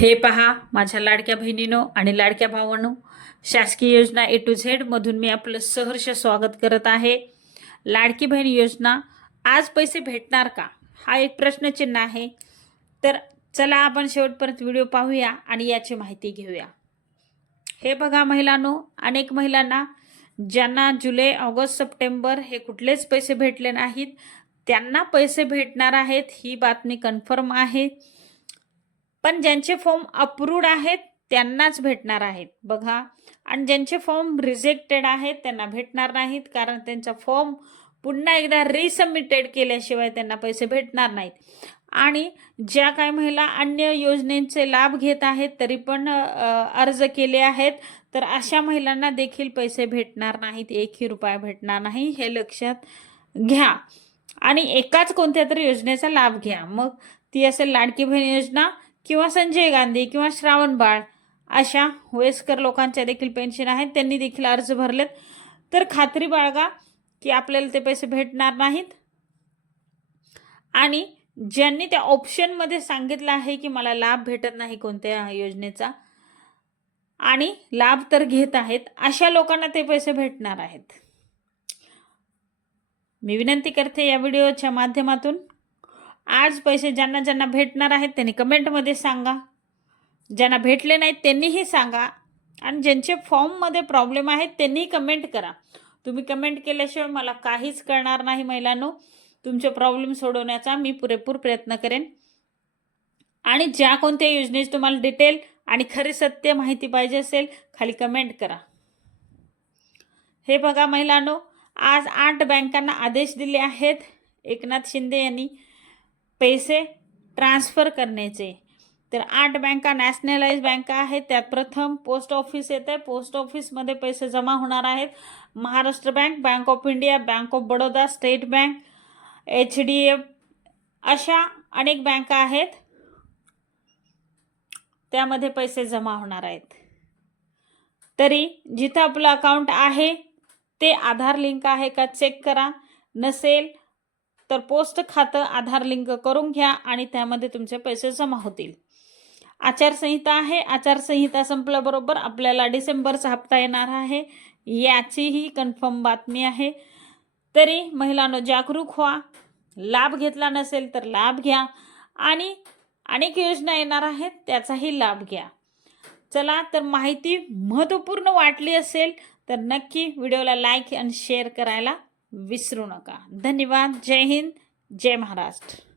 हे पहा माझ्या लाडक्या बहिणीनो आणि लाडक्या भावांनो शासकीय योजना ए टू झेड मधून मी आपलं सहर्ष स्वागत करत आहे. लाडकी बहीण योजना आज पैसे भेटणार का? हा एक प्रश्नचिन्ह आहे. तर चला आपण शेवटपर्यंत व्हिडिओ पाहूया आणि याची माहिती घेऊया. हे बघा महिलांनो अनेक महिलांना ज्यांना जुलै ऑगस्ट सप्टेंबर हे कुठलेच पैसे भेटले नाहीत त्यांना पैसे भेटणार आहेत ही बातमी कन्फर्म आहे. पण ज्यांचे फॉर्म अप्रूव्ड आहेत त्यांनाच भेटणार आहेत. बघा. आणि ज्यांचे फॉर्म रिजेक्टेड आहेत त्यांना भेटणार नाहीत कारण त्यांचा फॉर्म पुन्हा एकदा रिसबमिटेड केल्याशिवाय त्यांना पैसे भेटणार नाहीत. आणि ज्या काही महिला अन्य योजनेचे लाभ घेत आहेत तरी पण अर्ज केले आहेत तर अशा महिलांना देखील पैसे भेटणार नाहीत. एकही रुपया भेटणार नाही हे लक्षात घ्या. आणि एकाच कोणत्या तरी योजनेचा लाभ घ्या. मग ती असेल लाडकी बहीण योजना किंवा संजय गांधी किंवा श्रावण बाळ अशा वयस्कर लोकांच्या देखील पेन्शन आहेत. त्यांनी देखील अर्ज भरलेत. तर खात्री बाळगा की आपल्याला ते पैसे भेटणार नाहीत. आणि ज्यांनी त्या ऑप्शनमध्ये सांगितलं आहे की मला लाभ भेटत नाही कोणत्या योजनेचा आणि लाभ तर घेत आहेत अशा लोकांना ते पैसे भेटणार आहेत. मी विनंती करते या व्हिडिओच्या माध्यमातून आज पैसे ज्यांना ज्यांना भेटणार आहेत त्यांनी कमेंटमध्ये सांगा. ज्यांना भेटले नाहीत त्यांनीही सांगा. आणि ज्यांचे फॉर्ममध्ये प्रॉब्लेम आहेत त्यांनी कमेंट करा. तुम्ही कमेंट केल्याशिवाय मला काहीच कळणार नाही महिलांनो. तुमचे प्रॉब्लेम सोडवण्याचा मी पुरेपूर प्रयत्न करेन. आणि ज्या कोणत्या योजनेची तुम्हाला डिटेल आणि खरी सत्य माहिती पाहिजे असेल खाली कमेंट करा. हे बघा महिलांनो आज आठ बँकांना आदेश दिले आहेत. एकनाथ शिंदे यांनी पैसे ट्रान्सफर करण्याचे. तर आठ बँका नॅशनलाइज बँका आहेत. त्यात प्रथम पोस्ट ऑफिस येत आहे. पोस्ट ऑफिसमध्ये पैसे जमा होणार आहेत. Maharashtra bank bank of India bank of Baroda state bank H D F अशा अनेक बँका आहेत. त्यामध्ये पैसे जमा होणार आहेत. तरी जिथं आपलं अकाउंट आहे ते आधार लिंक आहे का? चेक करा. नसेल तर पोस्ट खातं आधार लिंक करून घ्या आणि त्यामध्ये तुमचे पैसे जमा होतील. आचारसंहिता आहे. आचारसंहिता संपल्याबरोबर आपल्याला डिसेंबरचा हप्ता येणार आहे. याचीही कन्फर्म बातमी आहे. तरी महिलांनो जागरूक व्हा. लाभ घेतला नसेल तर लाभ घ्या आणि अनेक योजना येणार आहेत त्याचाही लाभ घ्या. चला तर माहिती महत्त्वपूर्ण वाटली असेल तर नक्की व्हिडिओला लाईक आणि शेअर करायला विसरू नका. धन्यवाद. जय हिंद. जय महाराष्ट्र.